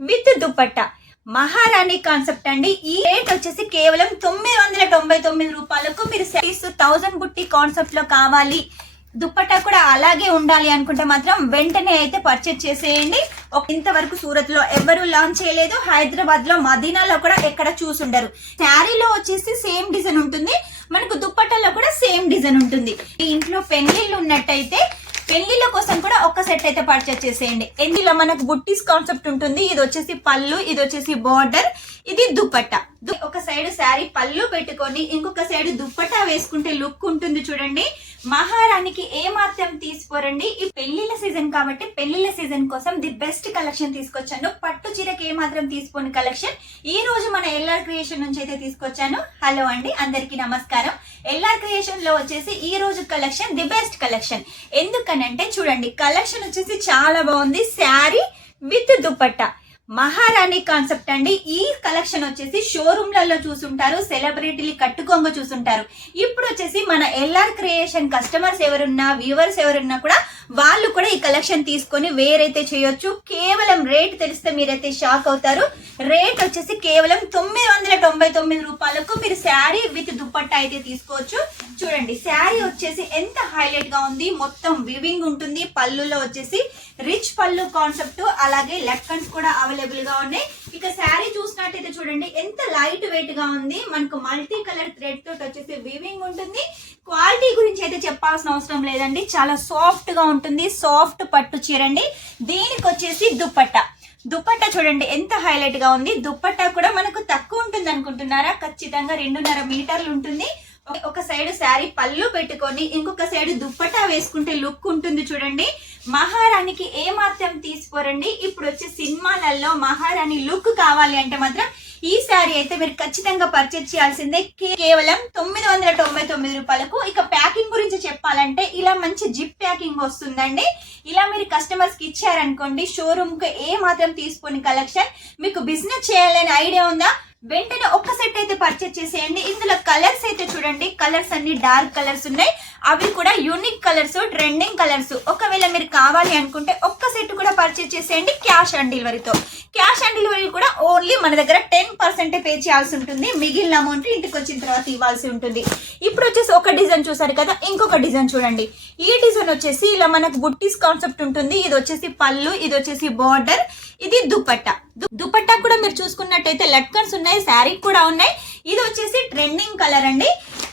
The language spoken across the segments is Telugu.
విత్ దుపట్టా మహారాణి కాన్సెప్ట్ అండి. ఈ రేట్ వచ్చేసి కేవలం 999 రూపాయలకు మీరు 1000 బుట్టి కాన్సెప్ట్ లో కావాలి, దుప్పట్టా కూడా అలాగే ఉండాలి అనుకుంటే మాత్రం వెంటనే అయితే పర్చేజ్ చేసేయండి. ఇంతవరకు సూరత్ లో ఎవరు లాంచ్ చేయలేదు, హైదరాబాద్ లో మదీనాలో కూడా ఎక్కడ చూసుండరు. శారీలో వచ్చేసి సేమ్ డిజైన్ ఉంటుంది, మనకు దుప్పట్టాలో కూడా సేమ్ డిజైన్ ఉంటుంది. ఇంట్లో పెళ్లిళ్ళు ఉన్నట్టయితే పెళ్లిళ్ళ కోసం కూడా ఒక సెట్ అయితే పర్చేజ్ చేసేయండి. ఇందులో మనకు బుట్టీస్ కాన్సెప్ట్ ఉంటుంది. ఇది వచ్చేసి పళ్ళు, ఇది వచ్చేసి బార్డర్, ఇది దుపట్టా. ఒక సైడ్ శారీ పళ్ళు పెట్టుకొని ఇంకొక సైడ్ దుపట్టా వేసుకుంటే లుక్ ఉంటుంది చూడండి. మహారాణికి ఏ మాత్రం తీసుకోరండి. ఈ పెళ్లిళ్ళ సీజన్ కాబట్టి పెళ్లిళ్ళ సీజన్ కోసం ది బెస్ట్ కలెక్షన్ తీసుకొచ్చాను. పట్టు చీరకి ఏ మాత్రం తీసుకోని కలెక్షన్ ఈ రోజు మన ఎల్ఆర్ క్రియేషన్ నుంచి అయితే తీసుకొచ్చాను. హలో అండి, అందరికీ నమస్కారం. ఎల్ఆర్ క్రియేషన్ లో వచ్చేసి ఈ రోజు కలెక్షన్ ది బెస్ట్ కలెక్షన్. ఎందుకనంటే చూడండి, కలెక్షన్ వచ్చేసి చాలా బాగుంది. శారీ విత్ దుపట్టా మహారాణి కాన్సెప్ట్ అండి. ఈ కలెక్షన్ వచ్చేసి షోరూమ్లలో చూసుంటారు, సెలబ్రిటీలు కట్టుకోంగ చూసుంటారు. ఇప్పుడు వచ్చేసి మన ఎల్ఆర్ క్రియేషన్ కస్టమర్స్ ఎవరున్నా, వ్యూవర్స్ ఎవరున్నా కూడా వాళ్ళు కూడా ఈ కలెక్షన్ తీసుకొని వేరైతే చేయొచ్చు. కేవలం రేట్ తెలిస్తే మీరైతే షాక్ అవుతారు. రేట్ వచ్చేసి కేవలం 999 రూపాయలకు మీరు శారీ విత్ దుపట్టా అయితే తీసుకోవచ్చు. చూడండి, శారీ వచ్చేసి ఎంత హైలైట్ గా ఉంది. మొత్తం వివింగ్ ఉంటుంది. పళ్ళులో వచ్చేసి రిచ్ పళ్ళు కాన్సెప్ట్, అలాగే లెక్కన్స్ కూడా అవైలబుల్ గా ఉన్నాయి. ఇక శారీ చూసినట్టయితే చూడండి ఎంత లైట్ వెయిట్ గా ఉంది. మనకు మల్టీ కలర్ థ్రెడ్ తోటి వచ్చేసి వివింగ్ ఉంటుంది. క్వాలిటీ గురించి అయితే చెప్పాల్సిన అవసరం లేదండి, చాలా సాఫ్ట్ గా ఉంటుంది. సాఫ్ట్ పట్టు చీరండి. దీనికి వచ్చేసి దుపట్టా చూడండి ఎంత హైలైట్ గా ఉంది. దుపట్టా కూడా మనకు తక్కువ ఉంటుంది అనుకుంటున్నారా? ఖచ్చితంగా 2.5 మీటర్లు ఉంటుంది. ఒక సైడ్ శారీ పళ్ళు పెట్టుకొని ఇంకొక సైడ్ దుపట్టా వేసుకుంటే లుక్ ఉంటుంది చూడండి. మహారాణికి ఏ మాత్రం తీసుకోరండి. ఇప్పుడు వచ్చే సినిమాలలో మహారాణి లుక్ కావాలి అంటే మాత్రం ఈ శారీ అయితే మీరు ఖచ్చితంగా పర్చేజ్ చేయాల్సిందే. కేవలం 999 రూపాయలకు. ఇక ప్యాకింగ్ గురించి చెప్పాలంటే ఇలా మంచి జిప్ ప్యాకింగ్ వస్తుందండి. ఇలా మీరు కస్టమర్స్ కి ఇచ్చారనుకోండి, షోరూమ్ కి ఏ మాత్రం తీసుకొని కలెక్షన్. మీకు బిజినెస్ చేయాలని ఐడియా ఉందా? వెంటనే ఒక్క సెట్ అయితే పర్చేజ్ చేసేయండి. ఇందులో కలర్స్ అయితే చూడండి, కలర్స్ అన్ని డార్క్ కలర్స్ ఉన్నాయి. అవి కూడా యూనిక్ కలర్స్, ట్రెండింగ్ కలర్స్. ఒకవేళ మీరు కావాలి అనుకుంటే ఒక్క సెట్ కూడా పర్చేజ్ చేసేయండి క్యాష్ ఆన్ డెలివరీతో. క్యాష్ ఆన్ డెలివరీ కూడా ఓన్లీ మన దగ్గర 10% పే చేయాల్సి ఉంటుంది. మిగిలిన అమౌంట్ ఇంటికి వచ్చిన తర్వాత ఇవ్వాల్సి ఉంటుంది. ఇప్పుడు వచ్చేసి ఒక డిజైన్ చూసారు కదా, ఇంకొక డిజైన్ చూడండి. ఈ డిజైన్ వచ్చేసి ఇలా మనకు బుట్టీస్ కాన్సెప్ట్ ఉంటుంది. ఇది వచ్చేసి పళ్ళు, ఇది వచ్చేసి బార్డర్, ఇది దుపట్టా కూడా మీరు చూసుకున్నట్టయితే లట్కన్స్ ఉన్నాయి, శారీ కూడా ఉన్నాయి. ఇది వచ్చేసి ట్రెండింగ్ కలర్ అండి.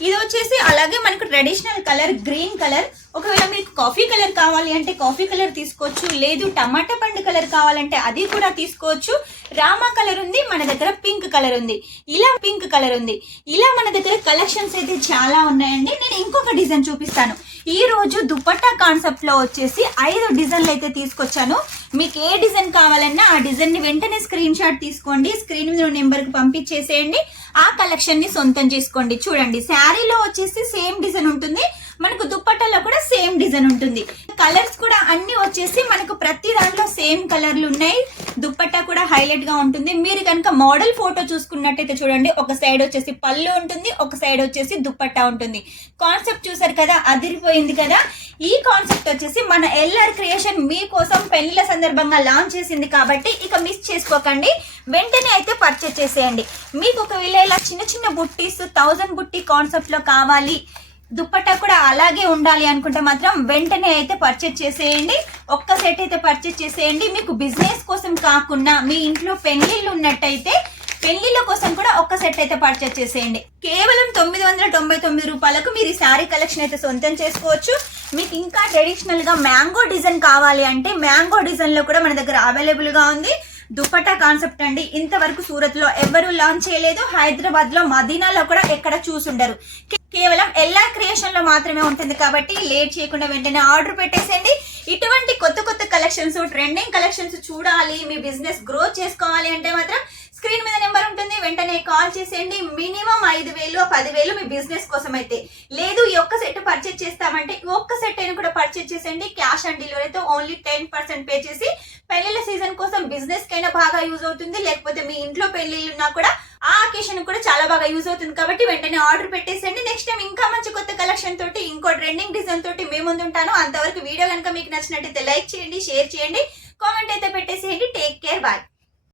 ఇది వచ్చేసి అలాగే మనకు ట్రెడిషనల్ కలర్ గ్రీన్ కలర్. ఒకవేళ మీకు కాఫీ కలర్ కావాలి అంటే కాఫీ కలర్ తీసుకోవచ్చు, లేదు టమాటా పండు కలర్ కావాలంటే అది కూడా తీసుకోవచ్చు. రామా కలర్ ఉంది, మన దగ్గర పింక్ కలర్ ఉంది, ఇలా పింక్ కలర్ ఉంది. ఇలా మన దగ్గర కలెక్షన్స్ అయితే చాలా ఉన్నాయండి. నేను ఇంకొక డిజైన్ చూపిస్తాను. ఈ రోజు దుపట్టా కాన్సెప్ట్ లో వచ్చేసి 5 డిజైన్లు అయితే తీసుకొచ్చాను. మీకు ఏ డిజైన్ కావాలన్నా ఆ డిజైన్ ని వెంటనే స్క్రీన్ షాట్ తీసుకోండి, స్క్రీన్ మీద నెంబర్ కి పంపించేసేయండి. ఆ కలెక్షన్ ని సొంతం చేసుకోండి. చూడండి, శారీలో వచ్చేసి సేమ్ డిజైన్ ఉంటుంది, మనకు దుపట్టాలో కూడా సేమ్ డిజైన్ ఉంటుంది. కలర్స్ కూడా అన్ని వచ్చేసి మనకు ప్రతి దాంట్లో సేమ్ కలర్లు ఉన్నాయి. దుపట్టా కూడా హైలైట్ గా ఉంటుంది. మీరు కనుక మోడల్ ఫోటో చూసుకున్నట్టయితే చూడండి, ఒక సైడ్ వచ్చేసి పళ్ళు ఉంటుంది, ఒక సైడ్ వచ్చేసి దుపట్టా ఉంటుంది. కాన్సెప్ట్ చూసారు కదా, అదిరిపోయింది కదా. ఈ కాన్సెప్ట్ వచ్చేసి మన ఎల్ఆర్ క్రియేషన్ మీకోసం పెళ్లిల సందర్భంగా లాంచ్ చేసింది కాబట్టి ఇక మిస్ చేసుకోకండి. వెంటనే అయితే పర్చేజ్ చేసేయండి. మీకు ఒకవేళ ఇలా చిన్న చిన్న బుట్టీస్ 1000 బుట్టి కాన్సెప్ట్ లో కావాలి, దుపట్టా కూడా అలాగే ఉండాలి అనుకుంటే మాత్రం వెంటనే అయితే పర్చేజ్ చేసేయండి. ఒక్క సెట్ అయితే పర్చేజ్ చేసేయండి. మీకు బిజినెస్ కోసం కాకుండా మీ ఇంట్లో పెళ్లిళ్ళు ఉన్నట్టయితే పెళ్లిళ్ళ కోసం కూడా ఒక్క సెట్ అయితే పర్చేజ్ చేసేయండి. కేవలం 999 రూపాయలకు మీరు ఈ శారీ కలెక్షన్ అయితే సొంతం చేసుకోవచ్చు. మీకు ఇంకా ట్రెడిషనల్ గా మ్యాంగో డిజైన్ కావాలి అంటే మ్యాంగో డిజైన్ లో కూడా మన దగ్గర అవైలబుల్ గా ఉంది. దుపట్టా కాన్సెప్ట్ అండి. ఇంతవరకు సూరత్ లో ఎవరు లాంచ్ చేయలేదు, హైదరాబాద్ లో మదీనాలో కూడా ఎక్కడ చూసుండరు. కేవలం ఎల్ఆర్ క్రియేషన్ లో మాత్రమే ఉంటుంది కాబట్టి లేట్ చేయకుండా వెంటనే ఆర్డర్ పెట్టేసేయండి. ఇటువంటి కొత్త కొత్త కలెక్షన్స్, ట్రెండింగ్ కలెక్షన్స్ చూడాలి, మీ బిజినెస్ గ్రో చేసుకోవాలి అంటే మాత్రం స్క్రీన్ మీద నెంబర్ ఉంటుంది, వెంటనే కాల్ చేసేయండి. మినిమం 5,000 10,000 మీ బిజినెస్ కోసం అయితే. లేదు ఈ ఒక్క సెట్ పర్చేజ్ చేస్తామంటే ఈ ఒక్క సెట్ అయినా కూడా పర్చేజ్ చేసేయండి. క్యాష్ ఆన్ డెలివరీతో ఓన్లీ 10% పే చేసి పెళ్లిళ్ళ సీజన్ కోసం బిజినెస్ కైనా బాగా యూజ్ అవుతుంది, లేకపోతే మీ ఇంట్లో పెళ్లిళ్ళు ఉన్నా కూడా ఆ అకేషన్ కూడా చాలా బాగా యూజ్ అవుతుంది. కాబట్టి వెంటనే ఆర్డర్ పెట్టేసేయండి. నెక్స్ట్ టైం ఇంకా మంచి కొత్త కలెక్షన్ తోటి, ఇంకో ట్రెండింగ్ డిజైన్ తోటి మేము ముందు ఉంటాను. అంతవరకు వీడియో కనుక మీకు నచ్చినట్టయితే లైక్ చేయండి, షేర్ చేయండి, కామెంట్ అయితే పెట్టేసేయండి. Take care, bye.